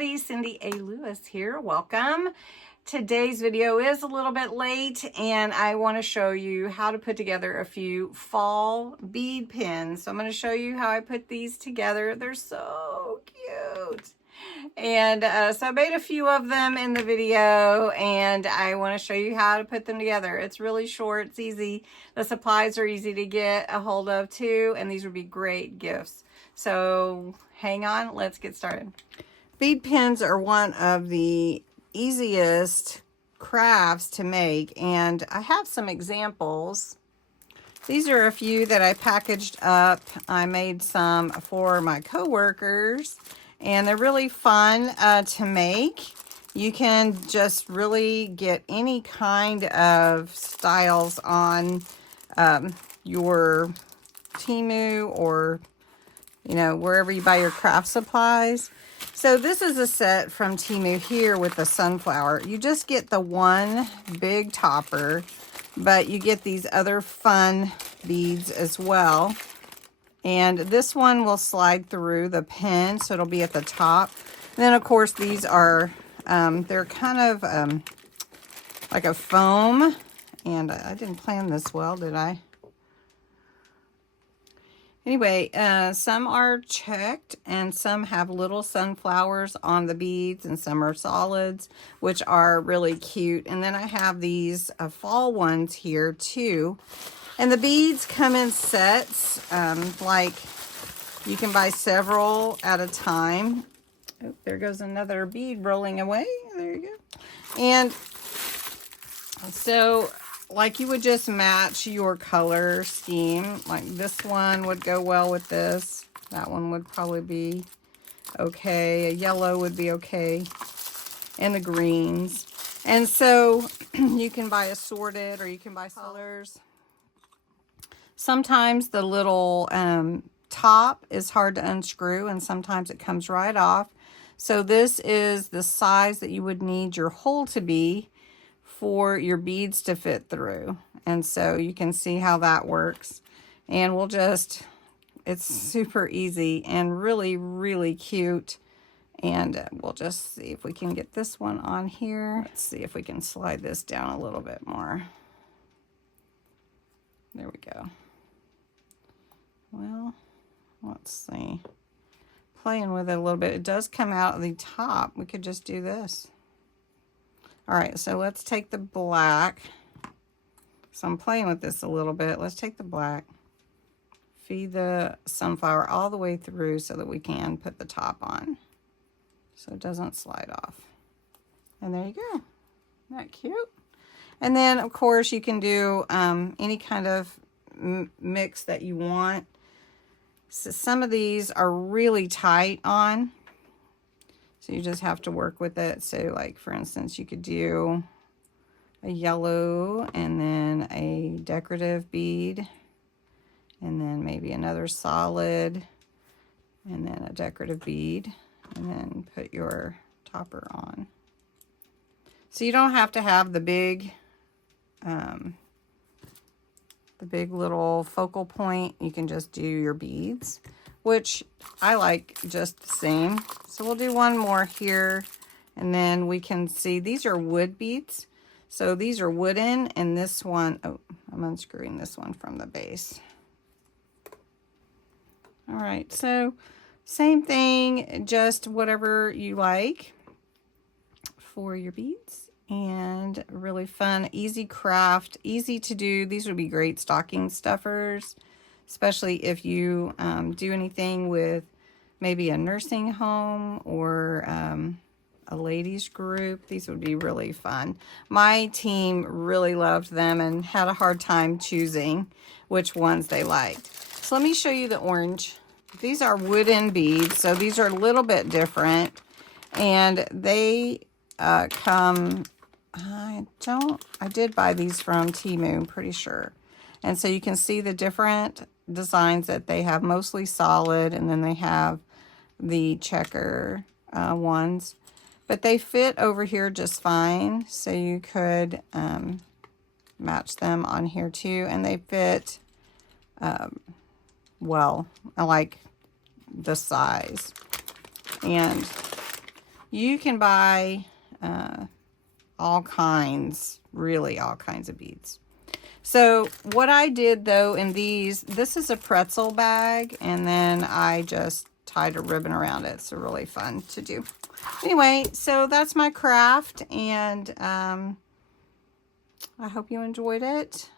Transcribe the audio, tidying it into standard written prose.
everybody, Cindy A. Lewis here. Welcome. Today's video is a little bit late and I want to show you how to put together a few fall bead pins. So I'm going to show you how I put these together. They're so cute. And so I made a few of them in the video and I want to show you how to put them together. It's really short, it's easy. The supplies are easy to get a hold of too, and these would be great gifts. So hang on, let's get started. Bead pins are one of the easiest crafts to make, and I have some examples. These are a few that I packaged up. I made some for my coworkers, and they're really fun to make. You can just really get any kind of styles on your Temu or wherever you buy your craft supplies. So this is a set from Temu here with the sunflower. You just get the one big topper, but you get these other fun beads as well. And this one will slide through the pin, so it'll be at the top. And then of course these are, they're kind of like a foam. And I didn't plan this well, did I? Anyway, some are checked and some have little sunflowers on the beads and some are solids, which are really cute. And then I have these fall ones here too. And the beads come in sets, like you can buy several at a time. Oh, there goes another bead rolling away. There you go. And so like you would just match your color scheme. Like this one would go well with this. That one would probably be okay. A yellow would be okay. And the greens. And so you can buy assorted or you can buy colors. Sometimes the little top is hard to unscrew and sometimes it comes right off. So this is the size that you would need your hole to be for your beads to fit through. And so you can see how that works. And we'll just, it's super easy and really, really cute. And we'll just see if we can get this one on here. Let's see if we can slide this down a little bit more. There we go. Well, let's see. Playing with it a little bit. It does come out of the top. We could just do this. All right, so let's take the black. So I'm playing with this a little bit. Let's take the black, feed the sunflower all the way through so that we can put the top on so it doesn't slide off. And there you go. Isn't that cute? And then, of course, you can do any kind of mix that you want. So some of these are really tight on. So you just have to work with it. So like, for instance, you could do a yellow and then a decorative bead and then maybe another solid and then a decorative bead and then put your topper on. So you don't have to have the big little focal point. You can just do your beads, which I like just the same. So we'll do one more here, and then we can see these are wood beads. So these are wooden, and this one, oh, I'm unscrewing this one from the base. All right, so same thing, just whatever you like for your beads. And really fun, easy craft, easy to do. These would be great stocking stuffers, especially if you do anything with maybe a nursing home or a ladies group. These would be really fun. My team really loved them and had a hard time choosing which ones they liked. So let me show you the orange. These are wooden beads, so these are a little bit different. And they come, I did buy these from Temu, I'm pretty sure. And so you can see the different designs that they have, mostly solid, and then they have the checker ones. But they fit over here just fine, so you could match them on here too. And they fit well. I like the size. And You can buy all kinds, really all kinds of beads. So what I did though in these, this is a pretzel bag, and then I just tied a ribbon around it. It's really fun to do. Anyway, so that's my craft, and I hope you enjoyed it.